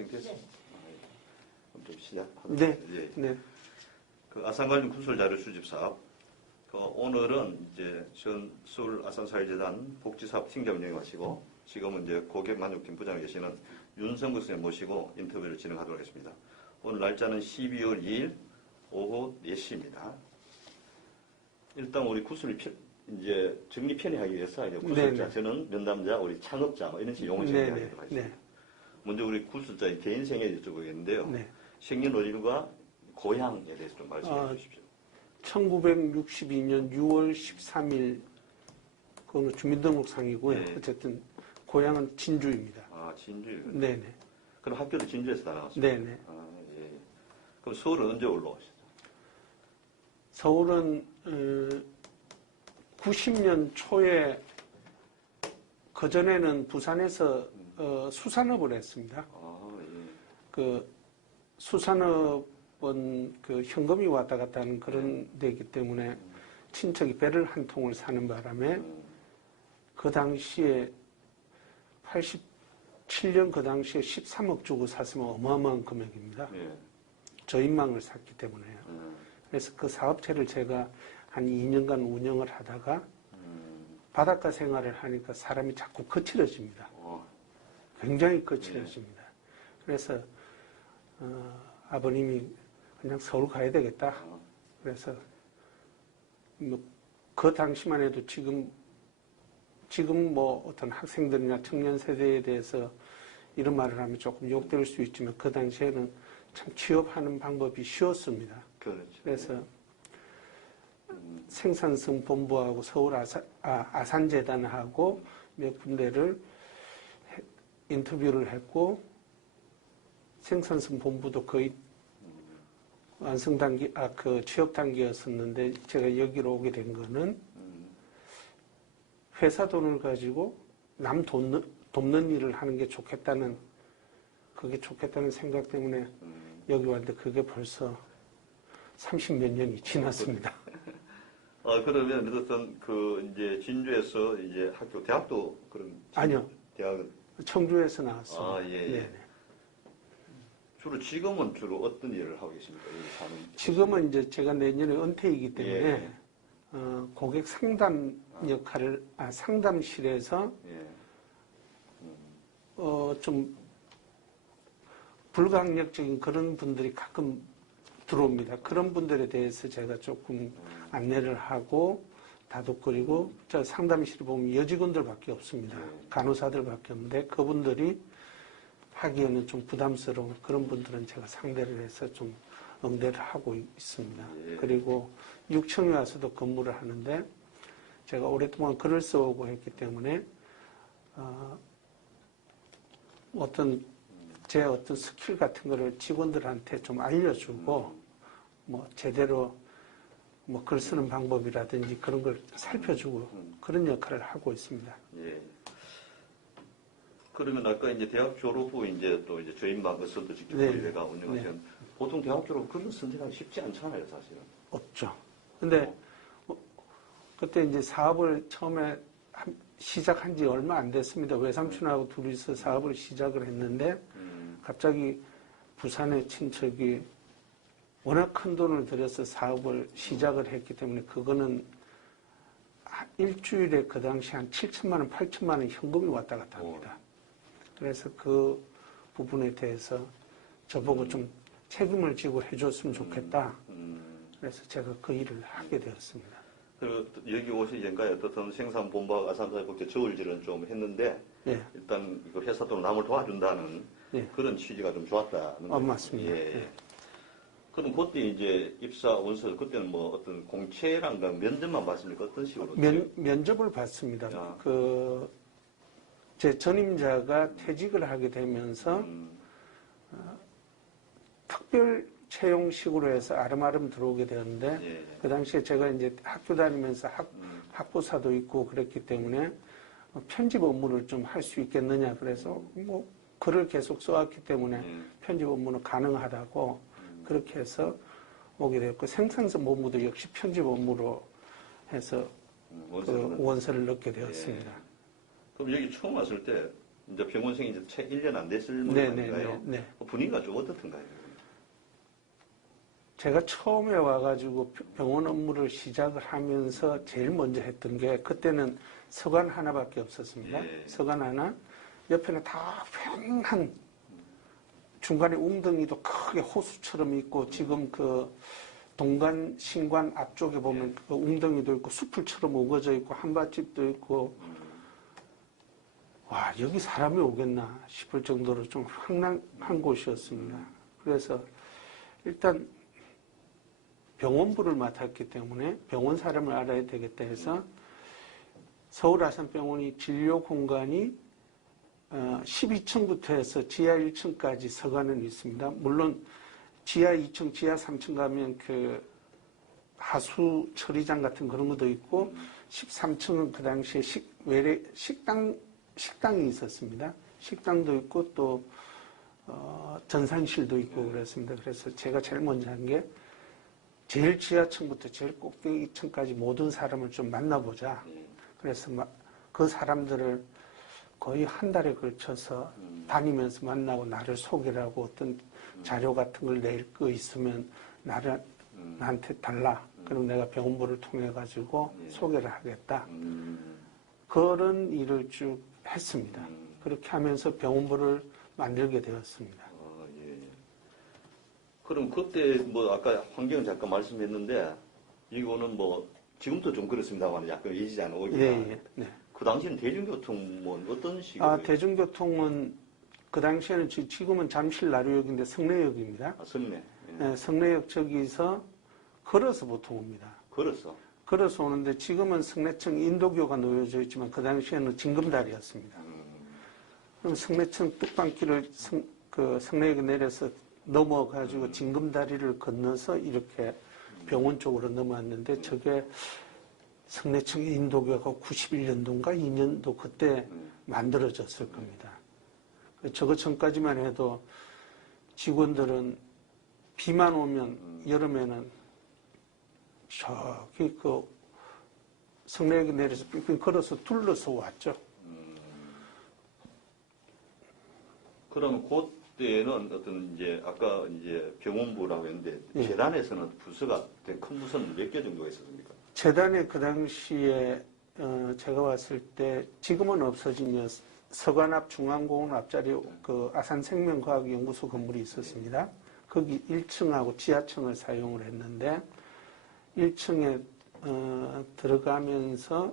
완성됐습니다. 네. 그럼 좀 시작하도록 네. 예. 네. 그 아산관련 구설자료 수집 사업. 오늘은 이제 전 서울 아산사회재단 복지사업 팀장 운영하시고 지금은 이제 고객만족팀 부장에 계시는 윤성구 선생님 모시고 인터뷰를 진행하도록 하겠습니다. 오늘 날짜는 12월 2일 오후 4시입니다. 일단 우리 구슬 이제 정리 편의하기 위해서 이제 구슬자, 저는 면담자, 우리 창업자 뭐 이런 식으로 용어 정리하도록 하겠습니다. 네. 먼저 우리 구슬자의 개인 생애 여쭤보겠는데요. 네. 생년월일과 고향에 대해서 좀 말씀해 주십시오. 1962년 6월 13일 그거는 주민등록상이고요. 네. 어쨌든 고향은 진주입니다. 아, 진주요? 네네. 그럼 학교도 진주에서 다녀왔습니다. 네네. 아, 예. 그럼 서울은 언제 올라오셨죠? 서울은 90년 초에 그전에는 부산에서 수산업을 했습니다. 아, 예. 그 수산업은 그 현금이 왔다 갔다 하는 그런 데이기 때문에 친척이 배를 한 통을 사는 바람에 그 당시에 87년 그 당시에 13억 주고 샀으면 어마어마한 금액입니다. 예. 저인망을 샀기 때문에요. 그래서 그 사업체를 제가 한 2년간 운영을 하다가 바닷가 생활을 하니까 사람이 자꾸 거칠어집니다. 굉장히 거칠어집니다. 그래서 아버님이 그냥 서울 가야 되겠다. 그래서 뭐 그 당시만 해도 지금 뭐 어떤 학생들이나 청년 세대에 대해서 이런 말을 하면 조금 욕될 수 있지만 그 당시에는 참 취업하는 방법이 쉬웠습니다. 그렇죠. 그래서 생산성 본부하고 서울 아산재단하고 몇 군데를 인터뷰를 했고 생산성 본부도 거의 완성 단계, 그 취업 단계였었는데 제가 여기로 오게 된 거는 회사 돈을 가지고 남 돕는 일을 하는 게 좋겠다는 생각 때문에 여기 왔는데 그게 벌써 30몇 년이 지났습니다. 그러면 어떤 이제 진주에서 이제 대학도 그럼 아니요. 대학은 청주에서 나왔습니다. 아, 예. 네네. 지금은 주로 어떤 일을 하고 계십니까? 지금은 이제 제가 내년에 은퇴이기 때문에 예. 고객 상담 역할을 상담실에서 좀 불강력적인 그런 분들이 가끔 들어옵니다. 그런 분들에 대해서 제가 조금 안내를 하고 다독거리고 저 상담실에 보면 여직원들밖에 없습니다. 간호사들밖에 없는데 그분들이 하기에는 좀 부담스러운 그런 분들은 제가 상대를 해서 좀 응대를 하고 있습니다. 그리고 6층에 와서도 근무를 하는데 제가 오랫동안 글을 써오고 했기 때문에 제 어떤 스킬 같은 거를 직원들한테 좀 알려주고 뭐 제대로 뭐 글 쓰는 방법이라든지 그런 걸 살펴주고 그런 역할을 하고 있습니다. 예. 그러면 아까 이제 대학 졸업 후 이제 또 이제 저인방 건설도 직접 저희가 운영하시는 보통 대학 졸업 그런 선택하기 쉽지 않잖아요, 사실은. 없죠. 근데 그때 이제 사업을 처음에 시작한 지 얼마 안 됐습니다. 외삼촌하고 둘이서 사업을 시작을 했는데 갑자기 부산의 친척이 워낙 큰 돈을 들여서 사업을 시작을 했기 때문에 그거는 일주일에 그 당시 한 7천만 원, 8천만 원 현금이 왔다 갔다 합니다. 그래서 그 부분에 대해서 저보고 좀 책임을 지고 해줬으면 좋겠다. 그래서 제가 그 일을 하게 되었습니다. 여기 오시기 전까지 어떤 생산본부와 아산사회복지 저울질은 좀 했는데 일단 그 회사 돈 남을 도와준다는 그런 취지가 좀 좋았다는 거죠. 맞습니다. 그럼 그때 이제 입사 원서 그때는 뭐 어떤 공채란가 면접만 봤습니까? 어떤 식으로? 면접을 봤습니다. 제 전임자가 퇴직을 하게 되면서 특별 채용식으로 해서 아름아름 들어오게 되었는데 그 당시에 제가 이제 학교 다니면서 학부사도 있고 그랬기 때문에 편집 업무를 좀 할 수 있겠느냐 그래서 뭐 글을 계속 써왔기 때문에 편집 업무는 가능하다고 그렇게 해서 오게 되었고 생산성 본부도 역시 편집 업무로 해서 그 원서를 넣게 되었습니다. 그럼 여기 처음 왔을 때 이제 병원생이 이제 채 1년 안 됐을 네네네. 모양인가요? 네. 분위기가 좀 어떻던가요? 제가 처음에 와가지고 병원 업무를 시작을 하면서 제일 먼저 했던 게 그때는 서관 하나밖에 없었습니다. 예. 서관 하나, 옆에는 다 휑한 중간에 웅덩이도 크게 호수처럼 있고 지금 그 동관 신관 앞쪽에 보면 그 웅덩이도 있고 수풀처럼 우거져 있고 한밭집도 있고 와 여기 사람이 오겠나 싶을 정도로 좀 황량한 곳이었습니다. 그래서 일단 병원부를 맡았기 때문에 병원 사람을 알아야 되겠다 해서 서울 아산병원이 진료 공간이 12층부터 해서 지하 1층까지 서관은 있습니다. 물론 지하 2층, 지하 3층 가면 그 하수 처리장 같은 그런 것도 있고 13층은 그 당시에 식당이 있었습니다. 식당도 있고 또 전산실도 있고 그랬습니다. 그래서 제가 제일 먼저 한 게 제일 지하층부터 제일 꼭대기 층까지 모든 사람을 좀 만나보자. 그래서 그 사람들을 거의 한 달에 걸쳐서 다니면서 만나고 나를 소개를 하고 어떤 자료 같은 걸 낼 거 있으면 나한테 달라. 그럼 내가 병원부를 통해 가지고 소개를 하겠다. 그런 일을 쭉 했습니다. 그렇게 하면서 병원부를 만들게 되었습니다. 예. 그럼 그때 뭐 아까 환경은 잠깐 말씀했는데 이거는 뭐 지금도 좀 그렇습니다만 약간 예지지 않은 오기가. 예. 네. 그 당시에는 대중교통은 어떤 식으로? 대중교통은 그 당시에는 지금은 잠실 나루역인데 성내역입니다. 성내. 예. 네, 성내역 저기서 걸어서 보통 옵니다. 걸어서 오는데 지금은 성내청 인도교가 놓여져 있지만 그 당시에는 징검다리였습니다. 그럼 성내청 뚝방길을 성내역에 내려서 넘어가지고 징검다리를 건너서 이렇게 병원 쪽으로 넘어왔는데 저게 성내청의 인도교가 91년도인가 2년도 그때 만들어졌을 겁니다. 저거 전까지만 해도 직원들은 비만 오면 여름에는 저기 그 성내역에 내려서 빙빙 걸어서 둘러서 왔죠. 그럼 그때는 어떤 이제 아까 이제 병원부라고 했는데 예. 재단에서는 부서가 큰 부서는 몇 개 정도가 있었습니까? 재단에 그 당시에 제가 왔을 때 지금은 없어진 서관 앞 중앙공원 앞자리 그 아산생명과학연구소 건물이 있었습니다. 거기 1층하고 지하층을 사용을 했는데 1층에 들어가면서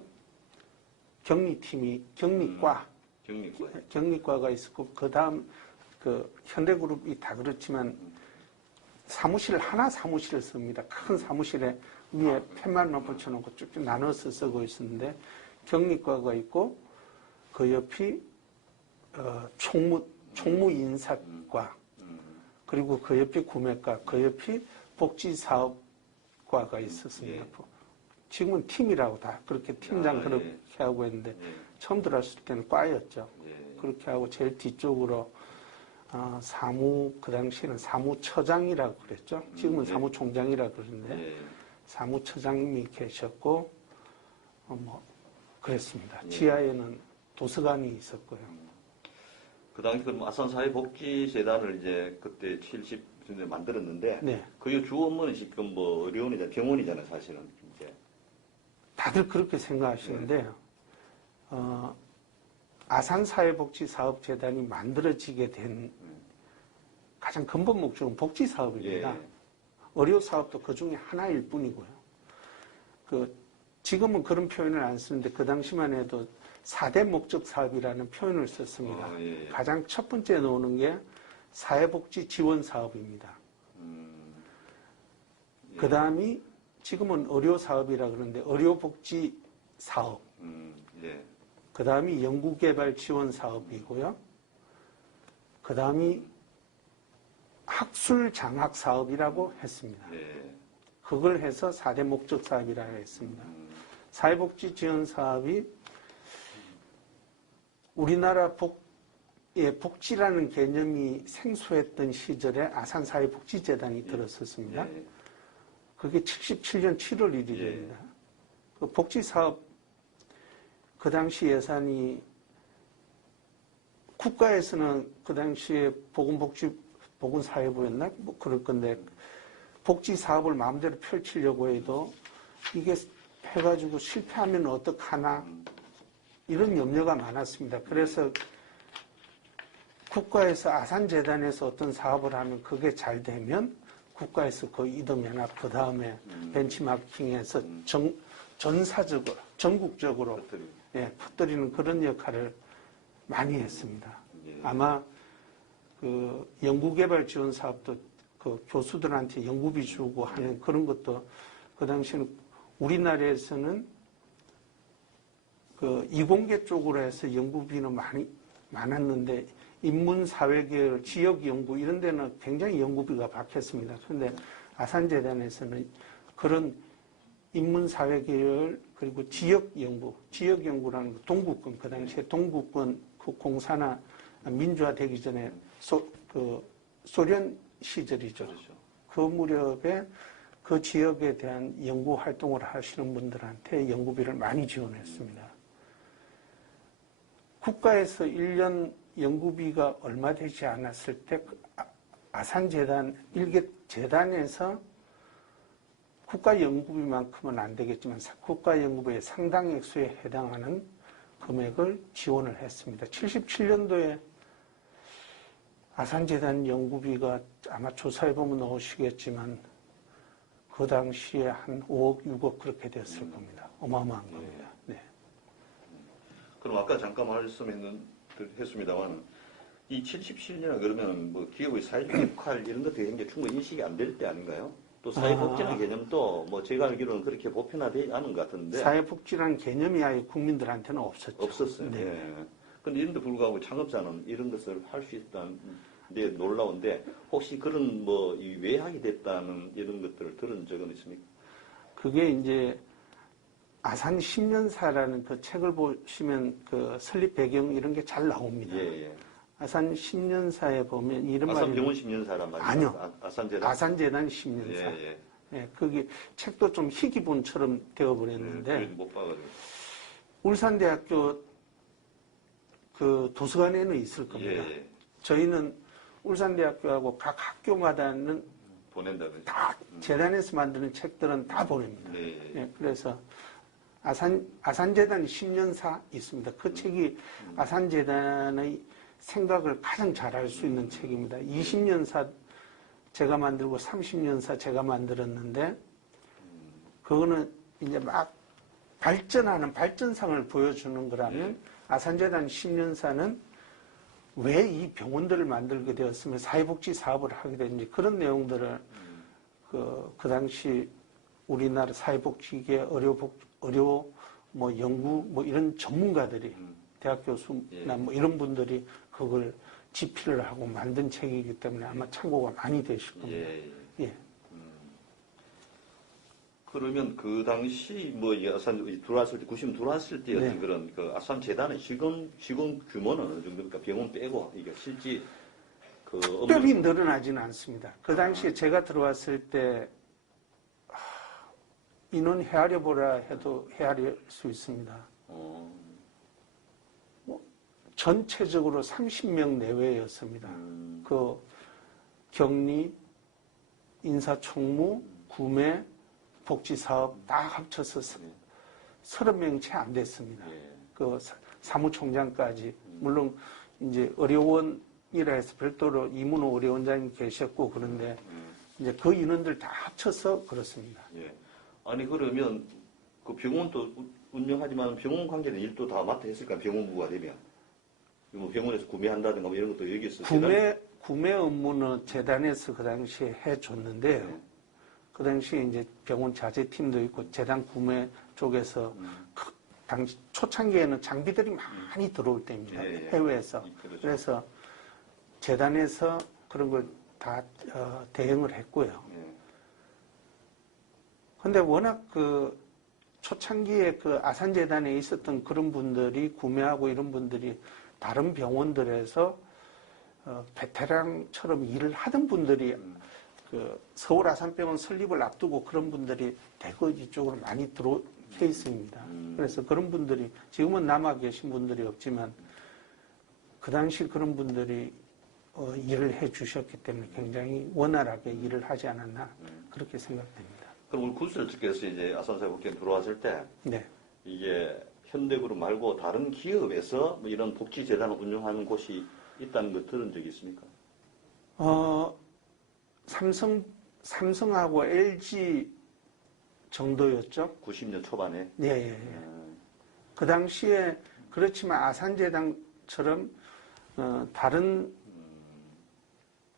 격리과가 있었고 그 다음 그 현대그룹이 다 그렇지만 하나 사무실을 씁니다. 큰 사무실에 위에 펜만 붙여놓고 쭉쭉 나눠서 쓰고 있었는데 격리과가 있고 그 옆이 총무인사과 그리고 그 옆이 구매과 그 옆이 복지사업과가 있었습니다. 지금은 팀이라고 다 그렇게 팀장 그렇게 하고 했는데 처음 들어왔을 때는 과였죠. 그렇게 하고 제일 뒤쪽으로 그 당시에는 사무처장이라고 그랬죠. 지금은 사무총장이라고 그러는데 사무처장님이 계셨고 그랬습니다. 지하에는 도서관이 있었고요. 그 당시 그럼 아산사회복지재단을 이제 그때 70년대 만들었는데 네. 그 주 업무는 지금 뭐 의료원이잖아요, 병원이잖아요, 사실은 이제. 다들 그렇게 생각하시는데요. 아산사회복지사업재단이 만들어지게 된 가장 근본 목적은 복지사업입니다. 의료사업도 그 중에 하나일 뿐이고요. 지금은 그런 표현을 안 쓰는데 그 당시만 해도 4대 목적 사업이라는 표현을 썼습니다. 가장 첫 번째 나오는 게 사회복지 지원 사업입니다. 그 다음이 지금은 의료사업이라 그러는데 의료복지 사업. 그 다음이 연구개발 지원 사업이고요. 그 다음이 학술 장학 사업이라고 했습니다. 그걸 해서 4대 목적 사업이라고 했습니다. 사회복지 지원 사업이 우리나라 복지라는 개념이 생소했던 시절에 아산사회복지재단이 들었었습니다. 그게 77년 7월 1일입니다. 그 복지사업 그 당시 예산이 국가에서는 그 당시에 보건사회부였나? 뭐 그럴 건데, 복지 사업을 마음대로 펼치려고 해도 이게 해가지고 실패하면 어떡하나? 이런 염려가 많았습니다. 그래서 국가에서 아산재단에서 어떤 사업을 하면 그게 잘 되면 국가에서 그 이듬해나 그 다음에 벤치마킹해서 전사적으로, 전국적으로 퍼뜨리는 그런 역할을 많이 했습니다. 아마 그 연구개발 지원 사업도 그 교수들한테 연구비 주고 하는 그런 것도 그 당시에는 우리나라에서는 그 이공계 쪽으로 해서 연구비는 많았는데 인문사회계열, 지역연구 이런 데는 굉장히 연구비가 박혔습니다. 그런데 아산재단에서는 그런 인문사회계열 그리고 지역연구라는 거, 동구권, 그 당시에 동구권 그 공사나 민주화되기 전에 소련 시절이죠. 그렇죠. 그 무렵에 그 지역에 대한 연구 활동을 하시는 분들한테 연구비를 많이 지원했습니다. 국가에서 1년 연구비가 얼마 되지 않았을 때 아산재단, 일개 재단에서 국가연구비만큼은 안 되겠지만 국가연구비의 상당 액수에 해당하는 금액을 지원을 했습니다. 77년도에 아산재단 연구비가 아마 조사해보면 나오시겠지만 그 당시에 한 5억, 6억 그렇게 됐을 겁니다. 어마어마한 겁니다. 네. 그럼 아까 잠깐 말씀했습니다만 이 77년 그러면 뭐 기업의 사회적 역할 이런 것들이 굉장히 충분히 인식이 안 될 때 아닌가요? 또 사회복지라는 개념도 뭐 제가 알기로는 그렇게 보편화되지 않은 것 같은데 사회복지라는 개념이 아예 국민들한테는 없었죠. 없었어요. 네. 예. 그런데 이런데 불구하고 창업자는 이런 것을 할 수 있다는 데 놀라운데 혹시 그런 뭐 외학이 됐다는 이런 것들을 들은 적은 있습니까? 그게 이제 아산 10년사라는 그 책을 보시면 그 설립 배경 이런 게 잘 나옵니다. 예. 아산 10년사에 보면 이런 말이 아산병원 10년사란 말이죠. 아니요. 아산재단. 아산재단 10년사. 예. 예, 그게 책도 좀 희귀본처럼 되어버렸는데 못 봐가지고. 울산대학교 그 도서관에는 있을 겁니다. 예. 저희는 울산대학교하고 각 학교마다는 보낸다는. 다 재단에서 만드는 책들은 다 보냅니다. 예, 그래서 아산재단 10년사 있습니다. 그 책이 아산재단의 생각을 가장 잘 알 수 있는 책입니다. 20년사 제가 만들고 30년사 제가 만들었는데 그거는 이제 막 발전하는 발전상을 보여주는 거라면 아산재단 10년사는 왜 이 병원들을 만들게 되었으면 사회복지 사업을 하게 됐는지 그런 내용들을 그 당시 우리나라 사회복지계 의료 뭐 연구 뭐 이런 전문가들이 대학 교수나 뭐 이런 분들이 그걸 집필을 하고 만든 책이기 때문에 아마 참고가 많이 되실 겁니다. 예. 그러면 그 당시 뭐 아산 들어왔을 때 90 들어왔을 때 어떤 그런 그 아산 재단의 직원 규모는 어느 정도입니까? 병원 빼고 이게 실제 그 특별히 늘어나지는 않습니다. 그 당시에 제가 들어왔을 때 인원 헤아려 보라 해도 헤아릴 수 있습니다. 전체적으로 30명 내외였습니다. 그 격리, 인사총무, 구매, 복지사업 다 합쳐서 30명 채 안 됐습니다. 그 사무총장까지. 물론 이제 의료원이라 해서 별도로 이문호 의료원장이 계셨고 그런데 이제 그 인원들 다 합쳐서 그렇습니다. 아니 그러면 그 병원도 운영하지만 병원 관계는 일도 다 맡아 했을까? 병원부가 되면 뭐 병원에서 구매한다든가 뭐 이런 것도 여기서 구매 업무는 재단에서 그 당시에 해줬는데요. 그 당시에 이제 병원 자재팀도 있고 재단 구매 쪽에서 당시 초창기에는 장비들이 많이 들어올 때입니다. 해외에서. 그래서 재단에서 그런 걸 다 대응을 했고요. 근데 워낙 그 초창기에 그 아산재단에 있었던 그런 분들이 구매하고 이런 분들이 다른 병원들에서 베테랑처럼 일을 하던 분들이 그 서울 아산병원 설립을 앞두고 그런 분들이 대거 이쪽으로 많이 들어온 케이스입니다. 그래서 그런 분들이 지금은 남아 계신 분들이 없지만 그 당시 그런 분들이 일을 해 주셨기 때문에 굉장히 원활하게 일을 하지 않았나 그렇게 생각됩니다. 그럼 우리 구슬측에서 이제 아산사회 복지에 들어왔을 때 네. 이게 현대그룹 말고 다른 기업에서 뭐 이런 복지재단을 운영하는 곳이 있다는 거 들은 적이 있습니까? 삼성하고 LG 정도였죠. 90년 초반에. 네. 그 당시에 그렇지만 아산재단처럼 다른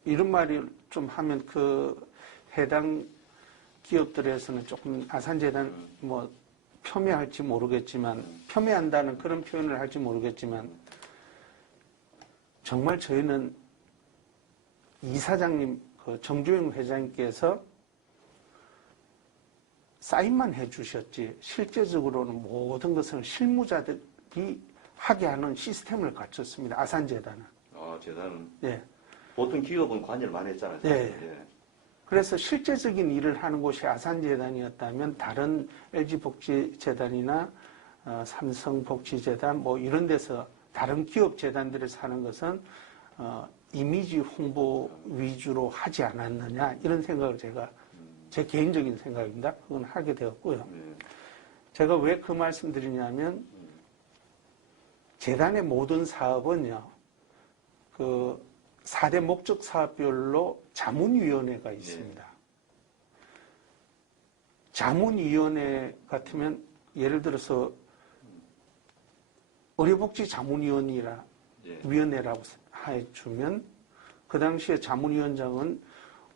이런 말이 좀 하면 그 해당 기업들에서는 조금 아산재단 뭐 폄훼할지 모르겠지만 폄훼한다는 그런 표현을 할지 모르겠지만 정말 저희는 이사장님 그 정주영 회장님께서 사인만 해주셨지 실제적으로는 모든 것을 실무자들이 하게 하는 시스템을 갖췄습니다. 아산재단은. 재단은. 네. 보통 기업은 관여를 많이 했잖아요. 네. 그래서 실제적인 일을 하는 곳이 아산재단이었다면 다른 LG복지재단이나 삼성복지재단 뭐 이런 데서 다른 기업재단들에서 하는 것은 이미지 홍보 위주로 하지 않았느냐 이런 생각을 제가 제 개인적인 생각입니다. 그건 하게 되었고요. 제가 왜 그 말씀 드리냐면 재단의 모든 사업은요. 그 4대 목적 사업별로 자문위원회가 있습니다. 자문위원회 같으면 예를 들어서 의료복지 자문위원회라고 해주면 그 당시에 자문위원장은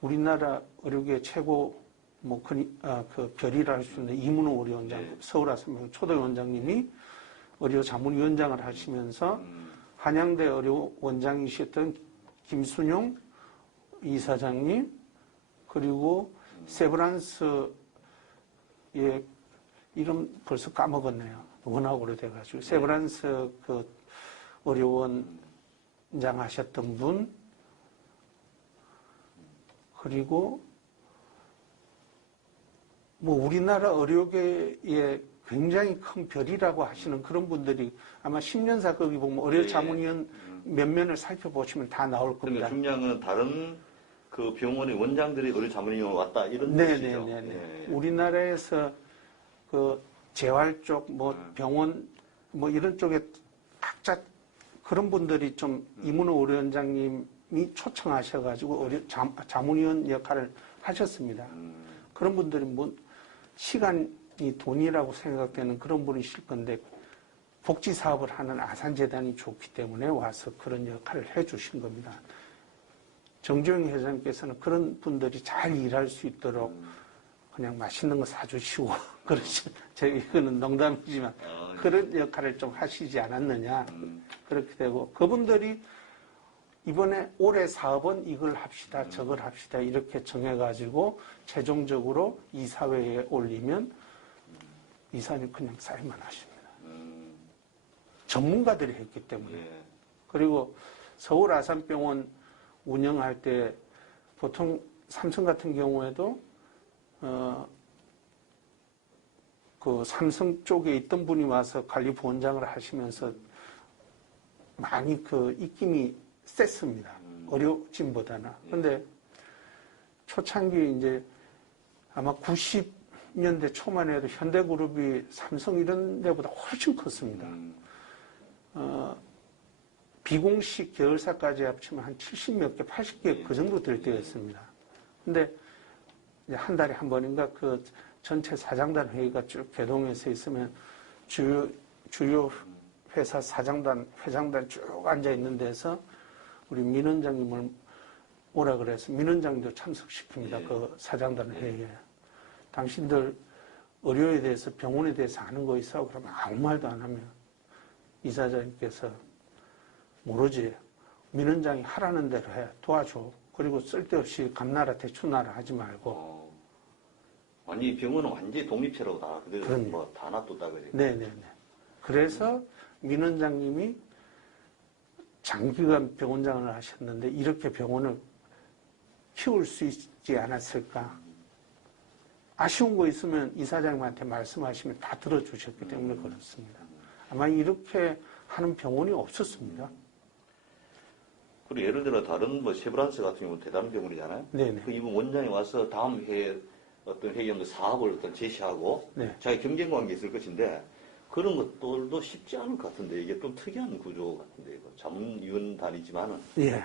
우리나라 의료계 최고 그 별이라 할 수 있는 이문호 의료원장, 서울아산병원 초대원장님이 의료 자문위원장을 하시면서 한양대 의료원장이셨던 김순용 이사장님 그리고 세브란스의 이름 벌써 까먹었네요. 워낙 오래돼가지고 세브란스 그 의료원장 하셨던 분 그리고 뭐 우리나라 의료계에 굉장히 큰 별이라고 하시는 그런 분들이 아마 10년사 거기 보면 의료자문위원 몇 면을 살펴보시면 다 나올 겁니다. 그러니까 중요한 건 다른 그 병원의 원장들이 의료자문위원으로 왔다 이런 뜻이죠. 네네네. 우리나라에서 그 재활 쪽, 뭐 병원, 뭐 이런 쪽에 각자 그런 분들이 좀 이문호 의료원장님이 초청하셔가지고 자문위원 역할을 하셨습니다. 그런 분들이 뭐 시간이 돈이라고 생각되는 그런 분이실 건데 복지 사업을 하는 아산재단이 좋기 때문에 와서 그런 역할을 해주신 겁니다. 정주영 회장께서는 그런 분들이 잘 일할 수 있도록 그냥 맛있는 거 사주시고 그렇죠. 이거는 농담이지만 그런 역할을 좀 하시지 않았느냐 그렇게 되고 그분들이 이번에 올해 사업은 이걸 합시다 저걸 합시다 이렇게 정해가지고 최종적으로 이사회에 올리면 이사님 그냥 사인만 하십니다. 전문가들이 했기 때문에. 그리고 서울 아산병원 운영할 때 보통 삼성 같은 경우에도 그 삼성 쪽에 있던 분이 와서 관리부원장을 하시면서 많이 그 입김이 셌습니다. 의료진보다는. 근데 초창기 이제 아마 90년대 초만 해도 현대그룹이 삼성 이런 데보다 훨씬 컸습니다. 비공식 계열사까지 합치면 한 70몇 개, 80개 그 정도 될 때였습니다. 근데 이제 한 달에 한 번인가 그 전체 사장단 회의가 쭉 개동해서 있으면 주요 회사 사장단, 회장단 쭉 앉아 있는 데서 우리 민 원장님을 오라 그래서 민 원장님도 참석시킵니다. 그 사장단 회의에. 당신들 의료에 대해서 병원에 대해서 아는 거 있어? 그러면 아무 말도 안 하면 이사장님께서 모르지. 민 원장이 하라는 대로 해. 도와줘. 그리고 쓸데없이 감나라 대추나라 하지 말고. 아니 병원은 완전히 독립체라고 다 그대로 뭐다 놔뒀다 그래. 네네네. 그래서 민 원장님이 장기간 병원장을 하셨는데 이렇게 병원을 키울 수 있지 않았을까? 아쉬운 거 있으면 이사장님한테 말씀하시면 다 들어주셨기 때문에 그렇습니다. 아마 이렇게 하는 병원이 없었습니다. 그리고 예를 들어 다른 뭐 쉐브란스 같은 경우는 대단한 병원이잖아요. 네네. 그 이분 원장이 와서 다음 해에 어떤 회계연도 사업을 어떤 제시하고 네. 자기 경쟁 관계 있을 것인데 그런 것들도 쉽지 않을 것 같은데 이게 좀 특이한 구조 같은데 이거 자문위원단이지만은 예.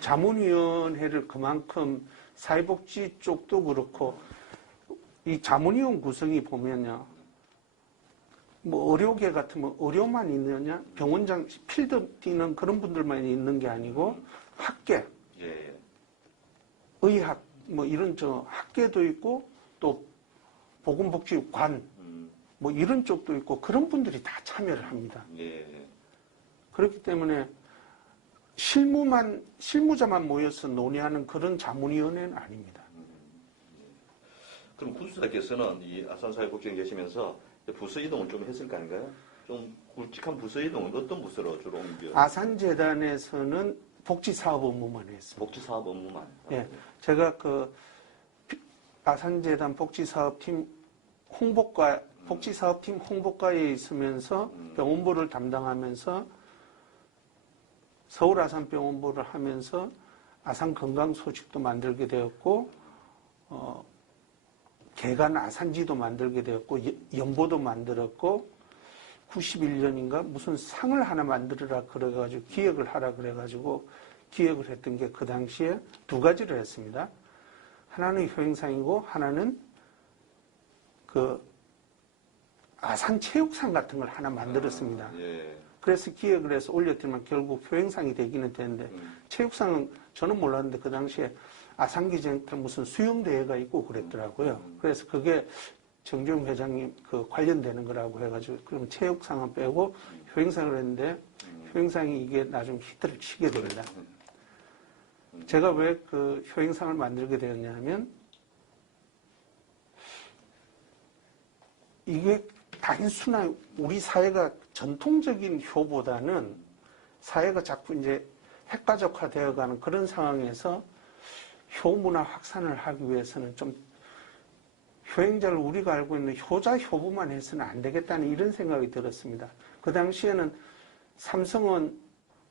자문위원회를 그만큼 사회복지 쪽도 그렇고 이 자문위원 구성이 보면요. 뭐 의료계 같으면 의료만 있느냐 병원장 필드 뛰는 그런 분들만 있는 게 아니고 학계, 예. 의학 뭐 이런 저 학계도 있고 또 보건복지관 뭐 이런 쪽도 있고 그런 분들이 다 참여를 합니다. 예. 그렇기 때문에 실무자만 모여서 논의하는 그런 자문위원회는 아닙니다. 그럼 군수사께서는 이 아산사회복지에 계시면서 부서 이동을 좀 했을 거 아닌가요? 좀 굵직한 부서 이동은 어떤 부서로 주로 옮겨? 아산재단에서는 복지사업 업무만 했습니다. 복지사업 업무만. 예, 제가 그 아산재단 복지사업팀 복지사업팀 홍보과에 있으면서 병원부를 담당하면서 서울 아산병원부를 하면서 아산건강소식도 만들게 되었고 개간 아산지도 만들게 되었고 연보도 만들었고 91년인가 무슨 상을 하나 만들어라 그래가지고 기획을 하라 그래가지고 기획을 했던 게 그 당시에 두 가지를 했습니다. 하나는 효행상이고 하나는 그 아산 체육상 같은 걸 하나 만들었습니다. 예. 그래서 기획을 해서 올렸더니만 결국 효행상이 되기는 되는데 체육상은 저는 몰랐는데 그 당시에 아산기장 때 무슨 수영대회가 있고 그랬더라고요. 그래서 그게 정주영 회장님 그 관련되는 거라고 해가지고 그럼 체육상은 빼고 효행상을 했는데 효행상이 이게 나중에 히트를 치게 됩니다. 제가 왜 그 효행상을 만들게 되었냐면 이게 단순한 우리 사회가 전통적인 효보다는 사회가 자꾸 이제 핵가족화되어가는 그런 상황에서 효문화 확산을 하기 위해서는 좀 효행자를 우리가 알고 있는 효자 효부만 해서는 안 되겠다는 이런 생각이 들었습니다. 그 당시에는 삼성은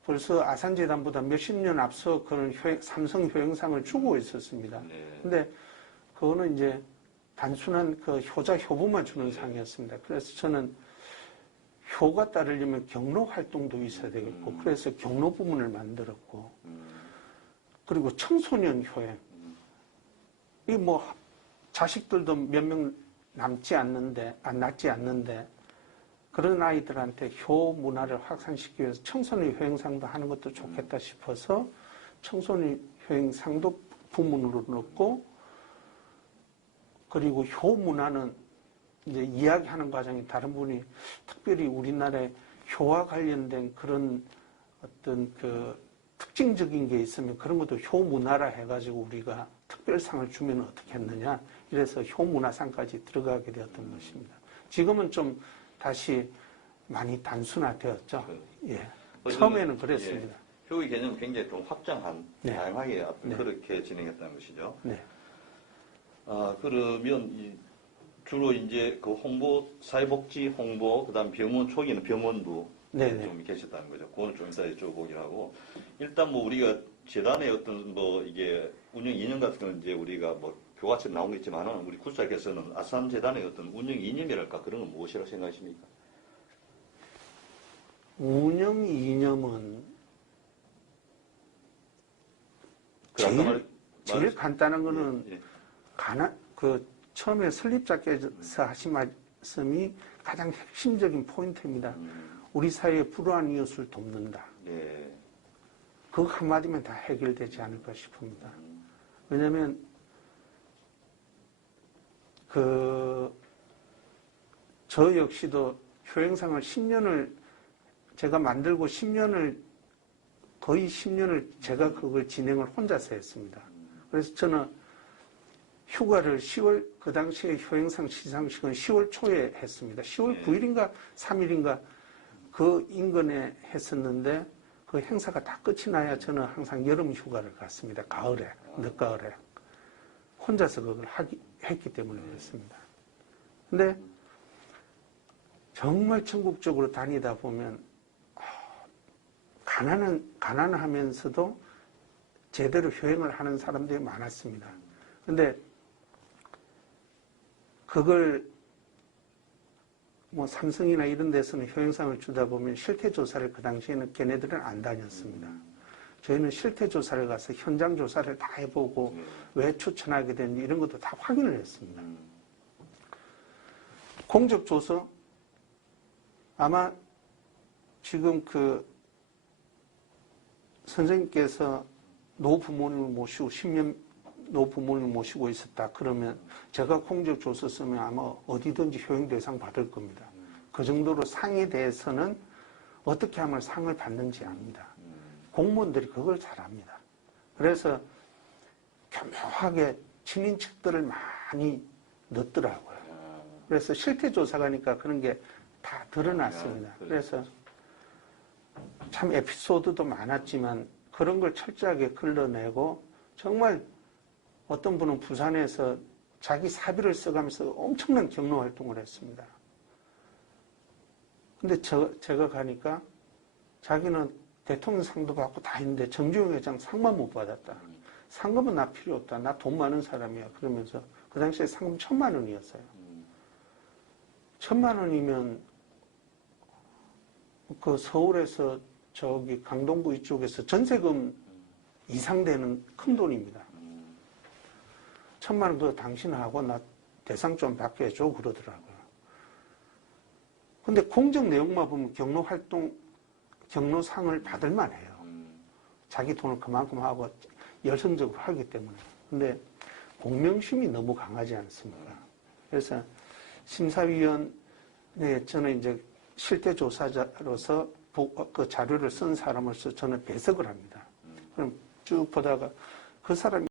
벌써 아산재단보다 몇십 년 앞서 그런 삼성 효행상을 주고 있었습니다. 근데 그거는 이제 단순한 그 효자 효부만 주는 상이었습니다. 그래서 저는 효가 따르려면 경로 활동도 있어야 되겠고 그래서 경로 부문을 만들었고 그리고 청소년 효행 이 뭐 자식들도 몇 명 낳지 않는데 그런 아이들한테 효 문화를 확산시키기 위해서 청소년 효행상도 하는 것도 좋겠다 싶어서 청소년 효행상도 부문으로 넣고 그리고 효 문화는 이제 이야기하는 과정에 다른 분이 특별히 우리나라의 효와 관련된 그런 어떤 그 특징적인 게 있으면 그런 것도 효 문화라 해가지고 우리가 특별상을 주면 어떻게 했느냐. 이래서 효 문화상까지 들어가게 되었던 것입니다. 지금은 좀 다시 많이 단순화되었죠. 예. 처음에는 그랬습니다. 예. 효의 개념은 굉장히 좀 확장한, 네. 다양하게 네. 그렇게 진행했다는 것이죠. 네. 그러면 주로 이제 그 홍보, 사회복지 홍보, 그 다음 병원, 초기는 병원부 네네. 좀 계셨다는 거죠. 그거는 좀 이따 여쭤보긴 하고. 일단 뭐 우리가 재단의 어떤 뭐 이게 운영 이념 같은 건 이제 우리가 뭐 교과서에 나오겠지만은 우리 구사께서는 아산재단의 어떤 운영 이념이랄까 그런 건 무엇이라고 생각하십니까? 운영 이념은 제일 간단한 거는 예. 처음에 설립자께서 하신 말씀이 가장 핵심적인 포인트입니다. 우리 사회의 불우한 이웃을 돕는다. 예. 그 한마디면 다 해결되지 않을까 싶습니다. 왜냐하면 저 역시도 효행상을 10년을 제가 만들고 거의 10년을 제가 그걸 진행을 혼자서 했습니다. 그래서 저는 휴가를 그 당시에 효행상 시상식은 10월 초에 했습니다. 10월 9일인가 3일인가 그 인근에 했었는데 그 행사가 다 끝이 나야 저는 항상 여름 휴가를 갔습니다. 가을에, 늦가을에. 혼자서 그걸 했기 때문에 그렇습니다. 근데 정말 전국적으로 다니다 보면 가난하면서도 제대로 효행을 하는 사람들이 많았습니다. 근데 그걸 뭐 삼성이나 이런 데서는 효행상을 주다 보면 실태조사를 그 당시에는 걔네들은 안 다녔습니다. 저희는 실태조사를 가서 현장 조사를 다 해보고 왜 추천하게 됐는지 이런 것도 다 확인을 했습니다. 공적조서 아마 지금 그 선생님께서 노부모님을 모시고 10년 노부모님을 모시고 있었다 그러면 제가 공적조서 쓰면 아마 어디든지 효행 대상 받을 겁니다. 그 정도로 상에 대해서는 어떻게 하면 상을 받는지 압니다. 공무원들이 그걸 잘 압니다. 그래서 교묘하게 친인척들을 많이 넣더라고요. 그래서 실태조사가니까 그런 게 다 드러났습니다. 그래서 참 에피소드도 많았지만 그런 걸 철저하게 걸러내고 정말 어떤 분은 부산에서 자기 사비를 써가면서 엄청난 경로 활동을 했습니다. 근데 제가 가니까 자기는 대통령 상도 받고 다 했는데 정주영 회장 상만 못 받았다. 상금은 나 필요 없다. 나 돈 많은 사람이야. 그러면서 그 당시에 상금 1,000만 원이었어요. 1,000만 원이면 그 서울에서 저기 강동구 이쪽에서 전세금 이상 되는 큰 돈입니다. 1,000만 원 그거 당신하고 나 대상 좀 받게 해줘 그러더라고요. 근데 공적 내용만 보면 경로상을 받을 만해요. 자기 돈을 그만큼 하고 열성적으로 하기 때문에. 근데 공명심이 너무 강하지 않습니까? 그래서 심사위원회 저는 이제 실태조사자로서 그 자료를 쓴 사람으로서 저는 배석을 합니다. 그럼 쭉 보다가 그 사람이